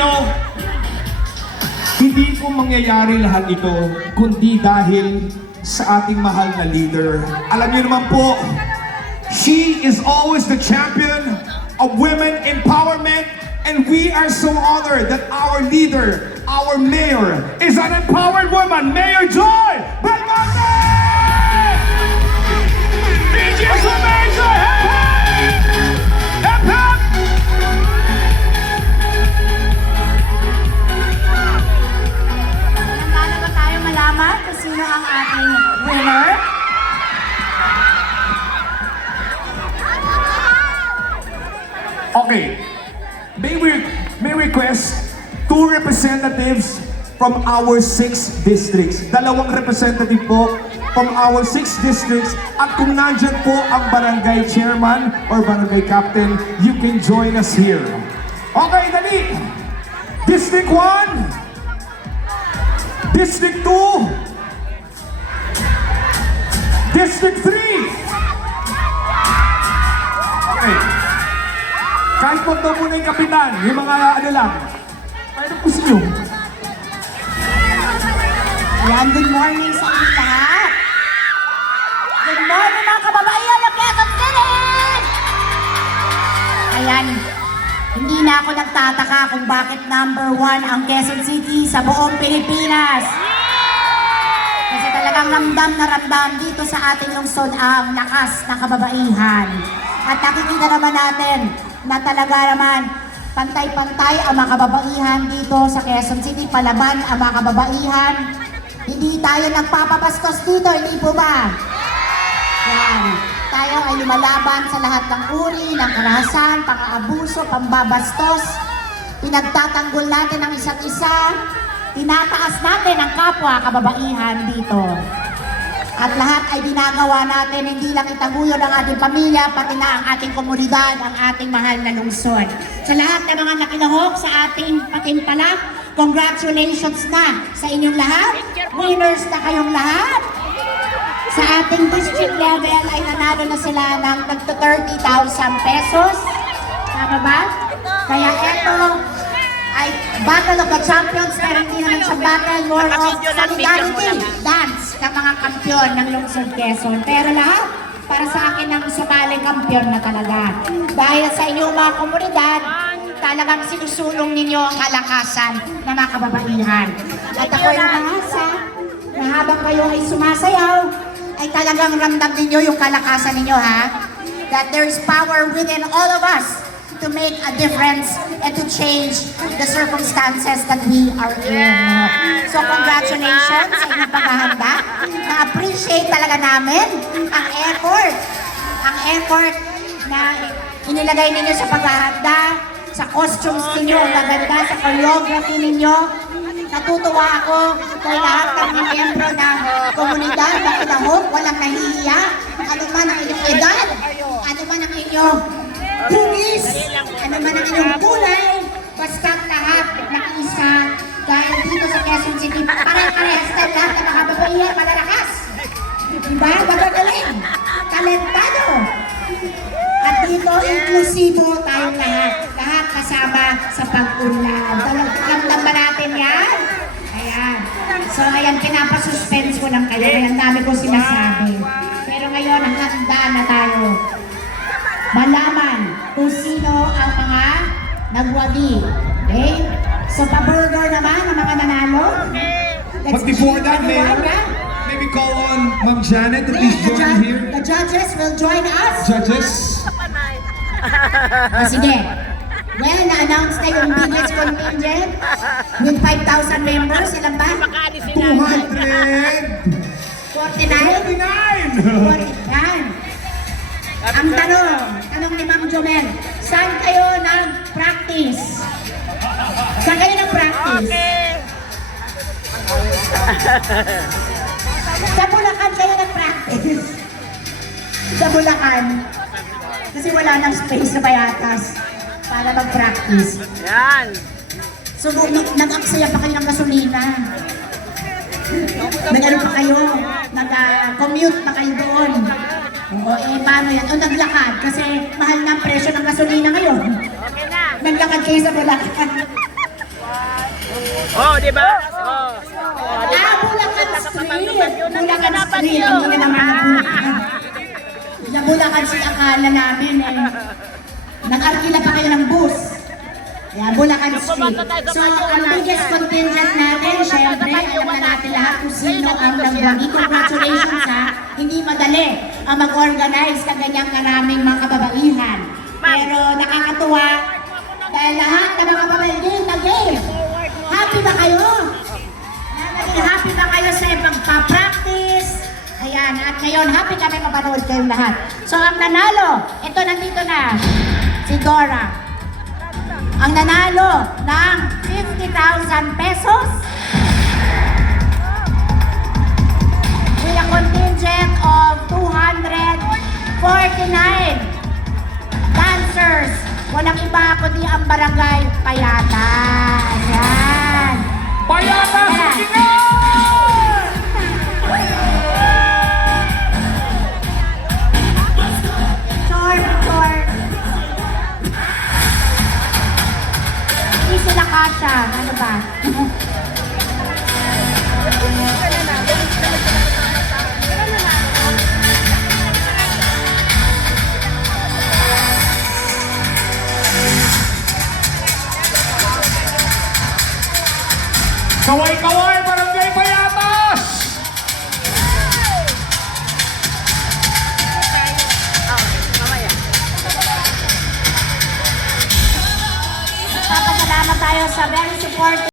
know, hindi po mangyayari lahat ito kundi dahil sa ating mahal na leader. Alam niyo naman po, she is always the champion of women empowerment, and we are so honored that our leader, our mayor, is an empowered woman, Mayor Joy Belmonte! DJ Major, hip hip! Hip hip! Handa na ba tayo malaman kung sino ang ating winner? Okay, may request two representatives from our 6 districts. Dalawang representative po from our 6 districts. At kung nandyan po ang barangay chairman or barangay captain, you can join us here. Okay, dali! District 1, District 2, District 3. Okay. Kahit po daw muna yung kapitan, yung mga ano lang. Ano po sa inyo? Ayan, good morning sa inyo lahat. Good morning mga kababaihan ng Quezon City! Ayan, hindi na ako nagtataka kung bakit number 1 ang Quezon City sa buong Pilipinas. Kasi talagang ramdam na ramdam dito sa ating lungsod ang lakas ng kababaihan. At nakikita naman natin na talaga naman pantay-pantay ang mga kababaihan dito sa Quezon City, palaban ang mga kababaihan. Hindi tayo nagpapabastos dito, hindi po ba? Yan. Tayo ay lumalaban sa lahat ng uri, ng karahasan, pang-aabuso, pambabastos. Pinagtatanggol natin ang isa't isa. Tinataas natin ang kapwa kababaihan dito. At lahat ay ginagawa natin, hindi lang itaguyod ang ating pamilya, pati na ang ating komunidad, ang ating mahal na lungsod. Sa lahat ng mga nakinahok sa ating patimpalak, congratulations na sa inyong lahat. Winners na kayong lahat. Sa ating district level ay nanalo na sila ng nagto 30,000 pesos. Tama ba? Kaya ito ay Battle of the Champions, pero hindi naman sa battle, more of solidarity dance ng mga kampiyon ng lungsod Quezon. Pero lahat, para sa akin ang sumaling kampiyon na talaga. Dahil sa inyong mga komunidad, talagang sinusulong ninyo ang kalakasan ng mga kababaihan. At ako'y nangasa na habang kayo ay sumasayaw, ay talagang ramdam ninyo yung kalakasan ninyo, ha? That there is power within all of us to make a difference and to change the circumstances that we are in. So congratulations sa inyong paghahanda. Na-appreciate talaga namin ang effort na inilagay ninyo sa paghahanda, sa costumes ninyo, ang gaganda, sa choreography ninyo. Natutuwa ako kay lahat ng mga miyembro ng komunidad, nakinahok, walang nahihiya, ano man ang inyong edad, ano man ang inyong hugis, ano man ang inyong kulay, basta lahat nakiisa dahil dito sa Quezon City, pare-parehas na lahat ng mga babaihan malalakas. Diba? Magagaling, talentado. At dito, inklusibo tayong lahat. Lahat kasama sa pag-unlad. Talagang ba natin yan? Ayan. So, ayan, pinapasuspense ko lang kayo. Kaya ang dami ko sinasabi. Pero ngayon, handa na tayo. Malaman kung sino ang mga nagwagi. Okay? So, pa-burger naman ang mga nanalo. But before that, Mayor, maybe call on Ma'am Janet to please join here. The judges will join us. Judges. Sige. Well, na-announce na yung biggest contingent with 5,000 members. Ilan ba? 200! 49? 49! Yan. Ang tanong ni Ma'am Jomel, saan kayo nag-practice? Saan kayo nag-practice? Sa Bulacan kayo nag-practice. Sa Bulacan. Kasi wala nang space sa Bayatas para mag-practice. Yan. So, nag-aksaya pa kayo ng gasolina. Nag-ano pa kayo? Nag-commute pa kayo doon. Oo, paano yan? O naglakad kasi mahal na ang presyo ng gasolina ngayon. Okay na. Naglakad kayo sa Bulacan. Oh, di ba? Oh. Bulacan Street! Bulacan Street! Hindi naman ang Bulacan. Sa Bulacan Street, akala namin eh. Nag-arkila pa kayo ng bus. Kaya Bulacan Street. So, ang biggest contingent natin, syempre, alam na natin lahat kung sino ang nagwagi. Congratulations ha! Hindi madali ang mag-organize na ganyang maraming mga kababaihan. Pero nakakatuwa dahil lahat ng mga babae nag-game. Happy ba kayo? Happy ba kayo sa pagpa-practice? Ayan, at ngayon happy kami mapanood kayong lahat. So ang nanalo, ito nandito na, si Dora. Ang nanalo ng 50,000 pesos with a contingent of 249 dancers. Walang iba kundi ang barangay Payata. Ayan. Payata sa Ayan. Sigal! Short. Hindi sila kasha. Ano ba? Kaway-kaway, Barangay Payatas! Papasalamat tayo sa very supportive